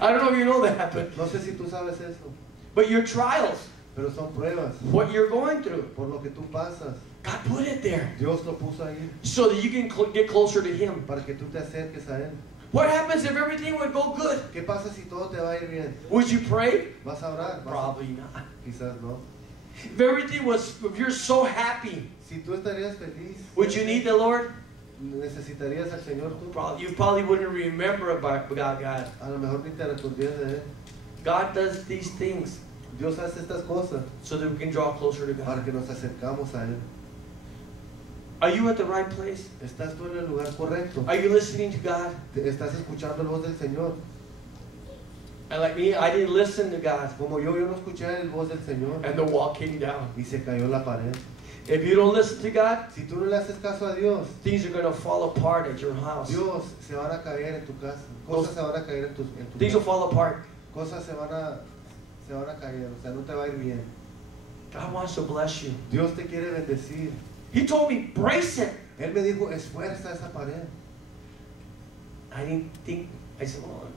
I don't know if you know that, but No sé si tú sabes eso, your trials, pero son pruebas. what you're going through, Por lo que tú pasas, God put it there Dios lo puso ahí so that you can get closer to Him. para que tú te acerques a Él. What happens if everything would go good? ¿Qué pasa si todo te va a ir bien? Would you pray? ¿Vas a orar? Probably not. Quizás no. If everything was, if you're so happy, Si tú estarías feliz, would you need the Lord? necesitarías al Señor tú. You probably wouldn't remember about God. A lo mejor ni te recordarías de Él. God does these things Dios hace estas cosas so that we can draw closer to para God. que nos acercamos a Él. Are you at the right place? ¿Estás tú en el lugar correcto? Are you listening to God? ¿Estás escuchando la voz del Señor? And like me, I didn't listen to God, Como yo no escuché la voz del Señor and the wall came down. y se cayó la pared. If you don't listen to God, Si tú no le haces caso a Dios, things are going to fall apart at your house. Dios se van a caer en tu casa. Cosas se van a caer en tu Things will casa. fall apart. Cosas se van a caer, o sea, no te va a ir bien. God wants to bless you. Dios te quiere bendecir. He told me, brace it. Él me dijo, esfuerza esa pared. I didn't think, I said, well,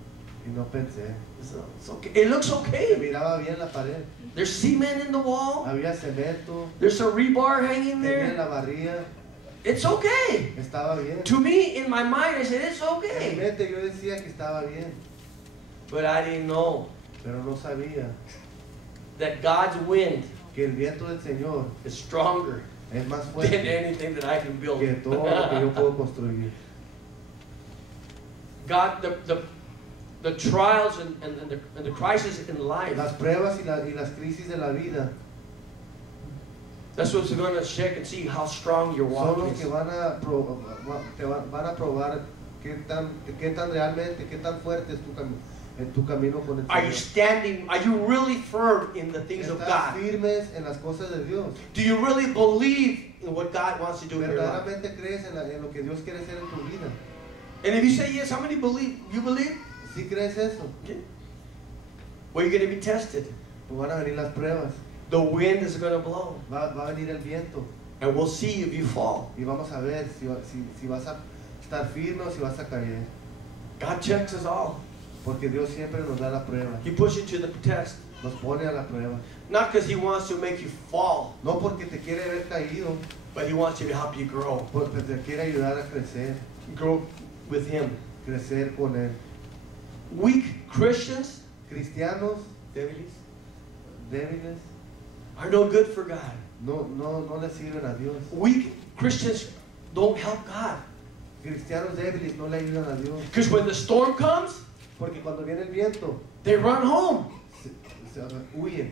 Y no pensé. it's okay. It looks Se okay. miraba bien la pared. There's cement in the wall. Había cemento. There's a rebar hanging Tenía there. la barría. It's okay. Estaba bien. To me, in my mind, I said, it's En mi okay. mente yo decía que estaba bien. But I didn't know Pero no sabía that God's wind que el viento del Señor is stronger es más than fuerte anything that I can build. que todo lo que yo puedo construir. God, the trials and the crisis in life, Las pruebas y las crisis de la vida that's what's going to check and see how strong your son walk los que is. van a probar qué tan realmente, qué tan fuerte es en tu camino con el Are you Señor. standing, are you really firm in the things of ¿Estás God? firmes en las cosas de Dios? Do you really believe in what God wants to do in your life? ¿Verdaderamente crees en lo que Dios quiere hacer en tu vida? And if you say yes, how many believe? You believe? ¿Sí crees eso? Okay. Well, you're going to be tested. Pues van a venir las pruebas, The wind is going to blow. va a venir el viento And we'll see if you fall. y vamos a ver si vas a estar firme o si vas a caer. God checks us all. Porque Dios siempre nos da la prueba, He puts you to the test. nos pone a la prueba. Not because He wants to make you fall, No porque te quiere ver caído, but He wants you to help you grow. porque te quiere ayudar a crecer, Grow with Him. crecer con Él. Weak Christians, Cristianos débiles, débiles are no good for God. no le sirven a Dios. Weak Christians don't help God. Cristianos débiles no le ayudan a Dios. Because when the storm comes, Porque cuando viene el viento, they run home. se huyen,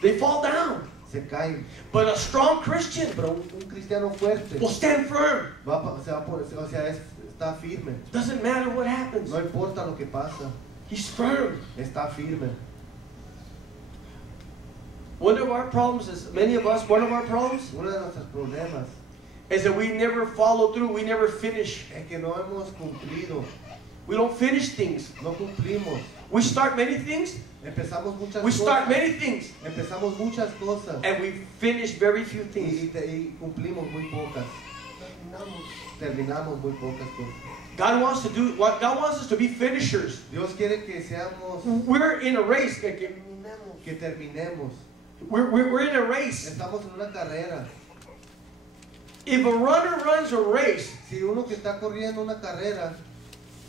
They fall down. se caen. But a strong Christian Pero un cristiano fuerte will stand firm. está firme. Doesn't matter what happens. No importa lo que pasa, He's firm. está firme. One of our problems is, many of us, one of our problems Uno de nuestros problemas is that we never follow through. We never finish. es que no hemos cumplido, We don't finish things. no cumplimos. We start many things. Empezamos muchas We start cosas, many things. empezamos muchas cosas And we finish very few things. y cumplimos muy pocas. Terminamos muy pocas cosas. God wants to do what God wants us to be finishers. Dios quiere que seamos, We're in a race. que terminemos. We're in a race. Estamos en una carrera. If a runner runs a race Si uno que está corriendo una carrera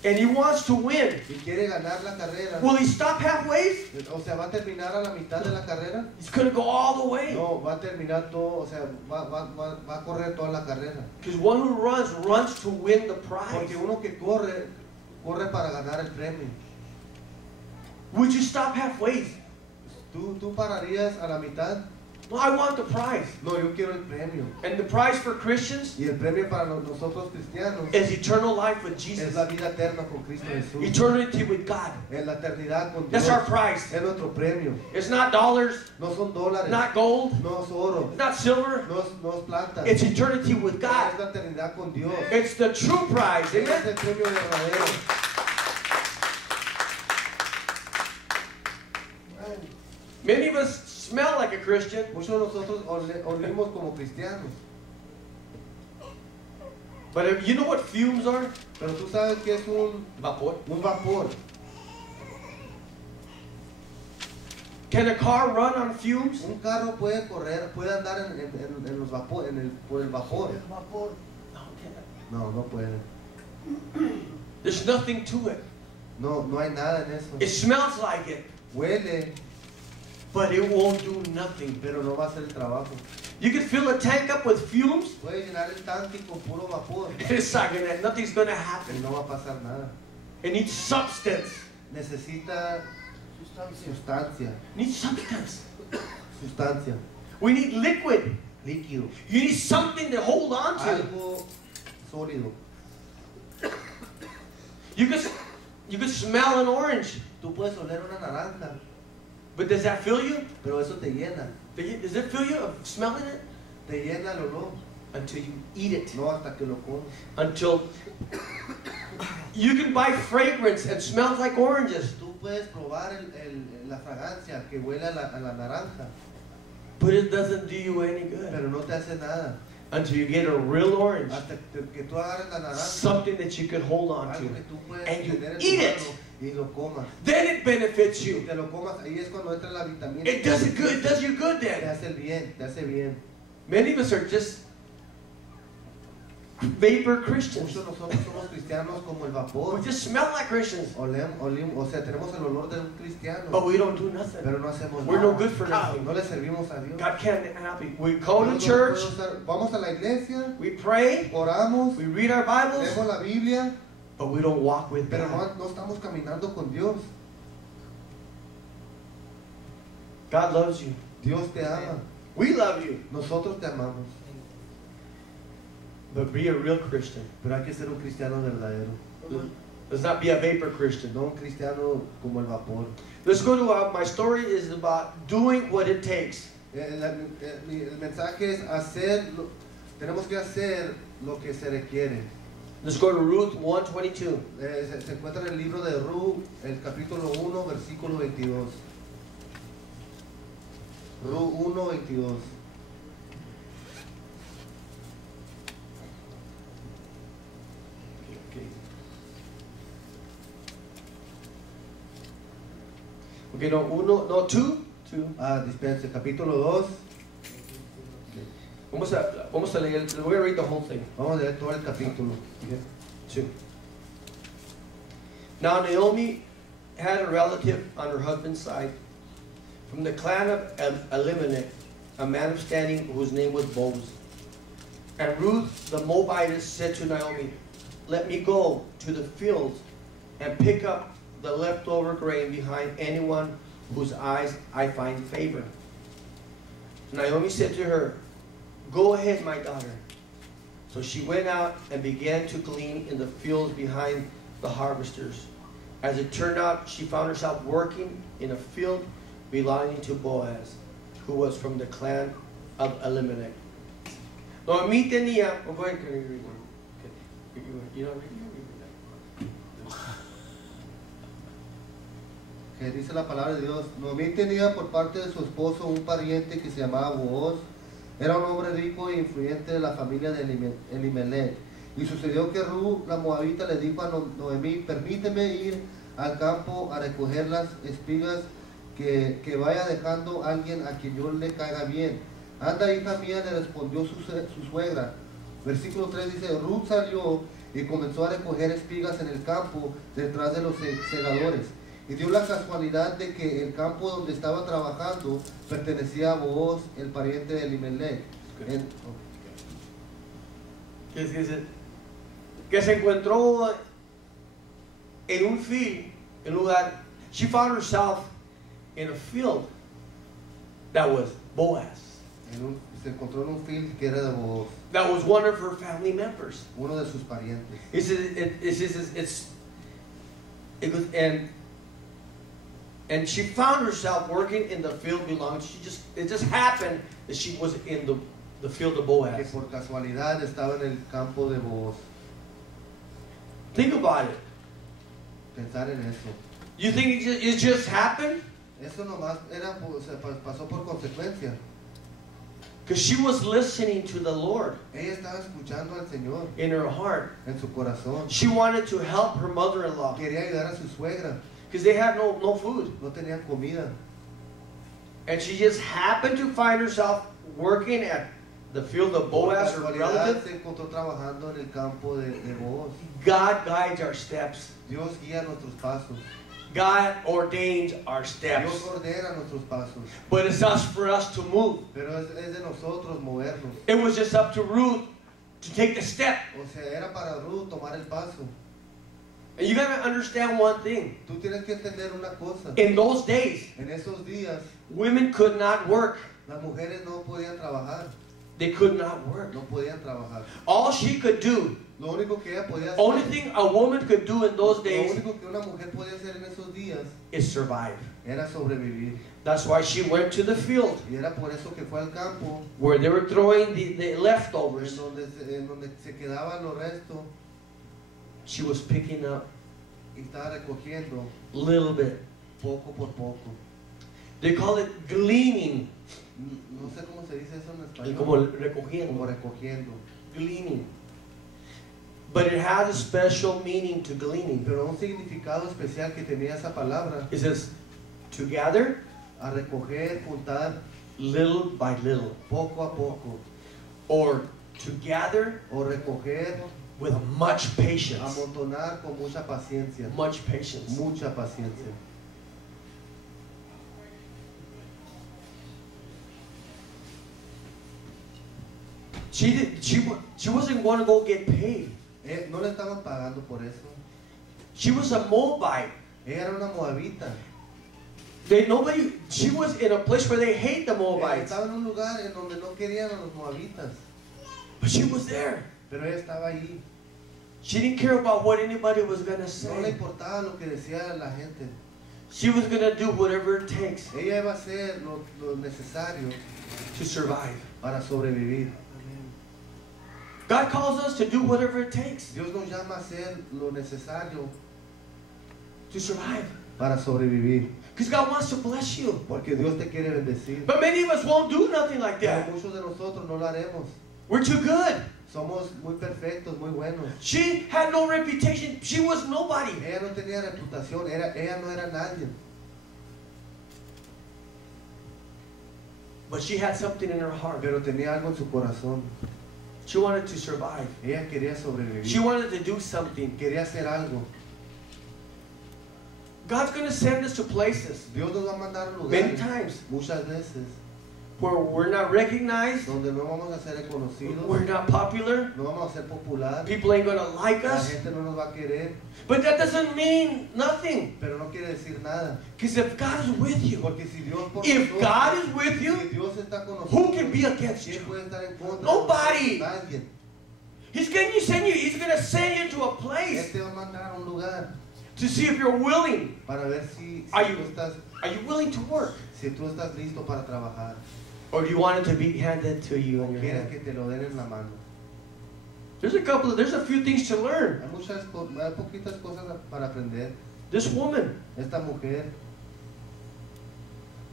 and he wants to win, y quiere ganar la carrera, will he stop halfway? o sea, va a terminar a la mitad de la carrera. He's going to go all the way. No, va a terminar todo, o sea, va a correr toda la carrera. Because one who runs to win the prize. Porque uno que corre para ganar el premio. Would you stop halfway? ¿Tú pararías a la mitad? No, I want the prize. No, yo quiero el premio. And the prize for Christians Y el premio para nosotros cristianos is eternal life with es Jesus. la vida eterna con Cristo Jesús. Eternity with God. Es la eternidad con Dios. That's our prize. Es nuestro premio. It's not dollars, No son dólares, not gold, no es oro, not silver. no es plata. It's eternity with Es God. la eternidad con Dios. It's the true prize, Es amen? el premio verdadero. Many of us smell like a Christian, Muchos de nosotros olimos como cristianos. but if you know what fumes are? Pero tú sabes que es un Vapor. vapor. Can a car run on fumes? Un carro puede correr, puede andar en los vapor, por el vapor. No, it can't. No, no puede. There's nothing to it. No, no hay nada en eso. It smells like it, Huele, but it won't do nothing. pero no va a hacer el trabajo. You can fill a tank up with fumes, Puede llenar el tanque con puro vapor it's not gonna, nothing's gonna y happen. no va a pasar nada. It needs substance. Necesita sustancia. It needs substance. Sustancia. We need liquid. Líquido. You need something to hold on to. Algo sólido. You can smell an orange, Tú puedes oler una naranja, but does that fill you? pero eso te llena. Does it fill you of smelling it? Te llena el olor. Until you eat it. No hasta que lo comes. Until you can buy fragrance and smells like oranges, Tú puedes probar la fragancia que huele a la naranja, but it doesn't do you any good pero no te hace nada. until you get a real orange, Hasta que tú agarres la naranja, something that you can hold on algo to, que tú puedes and you tener en eat tu it. mano y lo comas. Then it benefits Y you. te lo comas, ahí es cuando entra la vitamina. It does it good. It does you good Te then. hace el bien, te hace bien. Many of us are just vapor Christians. Muchos de nosotros somos cristianos como el vapor. We just smell like Christians, O sea, tenemos el olor de un cristiano, but we don't do nothing. pero no hacemos We're nada. no good for nothing. No le servimos a Dios. God can't happy. We go to Dios nos church, puede usar. Vamos a la iglesia, we pray, oramos, we read our Bibles, leemos la Biblia, but we don't walk with pero God. no estamos caminando con Dios. God loves you. Dios te ama. We love you. Nosotros te amamos. But be a real Christian. Pero hay que ser un cristiano verdadero. Let's not be a vapor Christian. No un cristiano como el vapor. Let's go to my story is about doing what it takes. El mensaje es tenemos que hacer lo que se requiere. Let's go to Ruth 1:22. Se encuentra en el libro de Ruth, el capítulo 1, versículo 22. Ruth 1, 22. Okay, no, two. Dispense, capítulo 2. Vamos a leer. We're going to read the whole thing. Vamos a leer todo el capítulo. Okay. 2. Now Naomi had a relative on her husband's side from the clan of Elimelech, a man of standing whose name was Boaz. And Ruth the Moabitess said to Naomi, "Let me go to the fields and pick up the leftover grain behind anyone whose eyes I find favor." Naomi said to her, "Go ahead, my daughter." So she went out and began to glean in the fields behind the harvesters. As it turned out, she found herself working in a field belonging to Boaz, who was from the clan of Elimelech. Naomi tenía, go ahead, can you read one? Okay. You don't read that. Que dice la palabra de Dios. Noemí tenía por parte de su esposo un pariente que se llamaba Boaz. Era un hombre rico e influyente de la familia de Elimelech. Y sucedió que Ruth, la moabita, le dijo a Noemí: "Permíteme ir al campo a recoger las espigas que vaya dejando alguien a quien yo le caiga bien". "Anda, hija mía", le respondió su suegra. Versículo 3 dice: Ruth salió y comenzó a recoger espigas en el campo detrás de los segadores. Y dio la casualidad de que el campo donde estaba trabajando pertenecía a Boaz, el pariente de Elimelech. Que se encontró en un field, en lugar. She found herself in a field that was Boaz. Se encontró en un field que era de Boaz, That was one of her family members. uno de sus parientes. And she found herself working in the field belonging. It just happened that she was in the field of Que Boaz. por casualidad estaba en el campo de Boaz. Think about it. Pensar en eso. You think it just happened? Eso nomás pasó por consecuencia. Because she was listening to the Lord Ella estaba escuchando al Señor in her heart. en su corazón. She wanted to help her mother-in-law Quería ayudar a su suegra. because they had no food. No tenían comida. And she just happened to find herself working at the field of Boaz, her relative. Se encontró trabajando en el campo de Boaz. God guides our steps. Dios guía nuestros pasos. God ordains our Dios steps. ordena nuestros pasos. But it's us for us to move. Pero es de nosotros movernos. It was just up to Ruth to take the step. O sea, era para Ruth tomar el paso. And you got to understand one thing. Tú tienes que entender una cosa. In those days, En esos días, women could not work. las mujeres no podían trabajar. They could not work. No podían trabajar. All she could do, Lo único que ella podía hacer, only thing a woman could do in those lo days único que una mujer podía hacer en esos días is survive. era sobrevivir. That's why she went to the field Y era por eso que fue al campo, where they were throwing the leftovers. en donde se quedaban los restos She was picking up y estaba recogiendo little bit. poco por poco. They call it gleaning. No sé cómo se dice eso en Y español. como Como recogiendo. recogiendo. Gleaning. But it has a special meaning to gleaning. Pero un significado especial que tenía esa palabra, It says to gather a recoger, juntar little by little. poco a poco, Or to gather o recoger, with much patience. amontonar con mucha paciencia, Much patience. mucha paciencia. She wasn't going to go get paid. No le estaban pagando por eso. She was a Moabite. Ella era una moabita. She was in a place where they hate the Moabites. Estaba en un lugar en donde no querían a los moabitas, But she was there. pero ella estaba ahí. She didn't care about what anybody was going to No le say. importaba lo que decía la gente. She was going to do whatever it takes Ella iba a hacer lo necesario to survive. para sobrevivir. God calls us to do whatever it takes Dios nos llama a hacer lo necesario to survive. para sobrevivir. Because God wants to bless you. Porque Dios te quiere bendecir. But many of us won't do nothing like Pero that. muchos de nosotros no lo haremos. We're too good. Somos muy perfectos, muy buenos. She had no reputation. She was nobody. Ella no tenía reputación, ella no era nadie. But she had something in her heart. Pero tenía algo en su corazón. She wanted to survive. Ella quería sobrevivir. She wanted to do something. Quería hacer algo. God's going to send us to places Dios nos va a mandar a many lugares, times muchas veces, where we're not recognized, donde no vamos a ser reconocidos, we're not popular, no vamos a ser popular, people ain't going to like la us. gente no nos va a querer, But that doesn't mean nothing. pero no quiere decir nada. Because if God is with you, Porque si Dios por if nosotros, God is with si you, Dios está con who nosotros, can be against ¿quién you? puede estar en contra? Nobody. Nadie. He's going to send you to a place Él te va a mandar a un lugar to see if you're willing. para ver si Are you willing to work? si tú estás listo para trabajar. Or do you want it to be handed to you in your Quieres hand? que te lo den en la mano. There's a few things to learn. Hay poquitas cosas para aprender. This woman Esta mujer,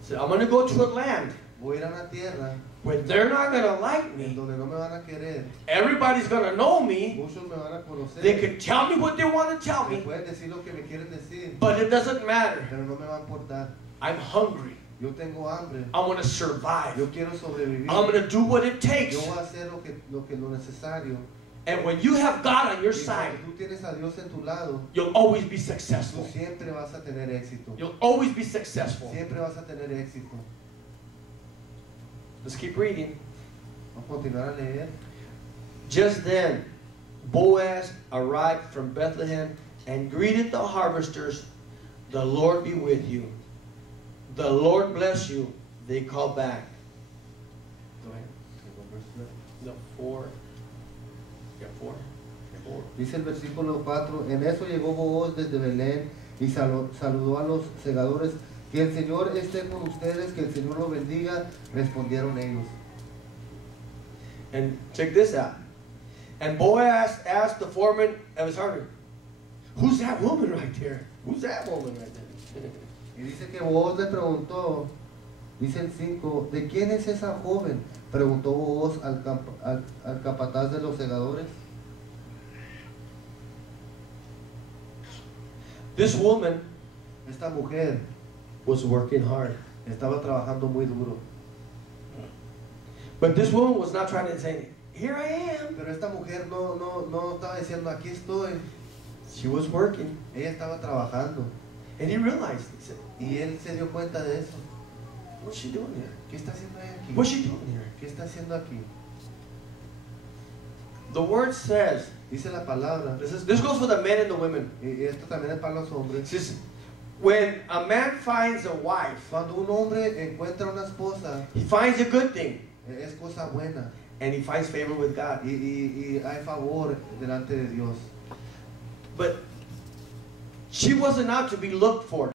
said, I'm going to go to a land voy a ir a una tierra where they're not going to like en me. donde no me van a querer. Everybody's going to know me. Muchos me van a conocer. They can tell me what they want to tell Me me, pueden decir lo que me quieren decir, but it doesn't matter. pero no me va a importar. I'm hungry. Yo tengo hambre. I want to survive. Yo quiero sobrevivir. I'm going to do what it takes. Yo voy a hacer lo necesario. And when you have God on your Y side, cuando tú tienes a Dios en tu lado, you'll always be tú successful. siempre vas a tener éxito. You'll always be successful. Siempre vas a tener éxito. Let's keep reading. Vamos a continuar a leer. Just then, Boaz arrived from Bethlehem and greeted the harvesters. The Lord be with you. The Lord bless you. They called back. Go ahead. No, 4. Yeah, 4. 4. Dice el versículo 4, en eso llegó Booz desde Belén y saludó a los segadores, que el Señor esté con ustedes, que el Señor los bendiga, respondieron ellos. And check this out. And Boaz asked the foreman of his harvest, who's that woman right there? Who's that woman right there? Y dice que Booz le preguntó, dice el 5, ¿de quién es esa joven? Preguntó Booz al capataz de los segadores. This woman Esta mujer was working hard. Estaba trabajando muy duro. But this woman was not trying to say, here I am. Pero esta mujer no estaba diciendo, aquí estoy. She was working. Ella estaba trabajando. And he realized, he said, Y él se dio cuenta de eso. what's she doing here? ¿Qué está haciendo ella aquí? What's she doing here? ¿Qué está haciendo aquí? The word says, Dice la palabra. this goes for the men and the women. Y esto también es para los It hombres. says, when a man finds a wife, Cuando un hombre encuentra una esposa, he finds a good thing, es cosa buena. and he finds favor with God. Y hay favor delante de Dios. But she wasn't out to be looked for.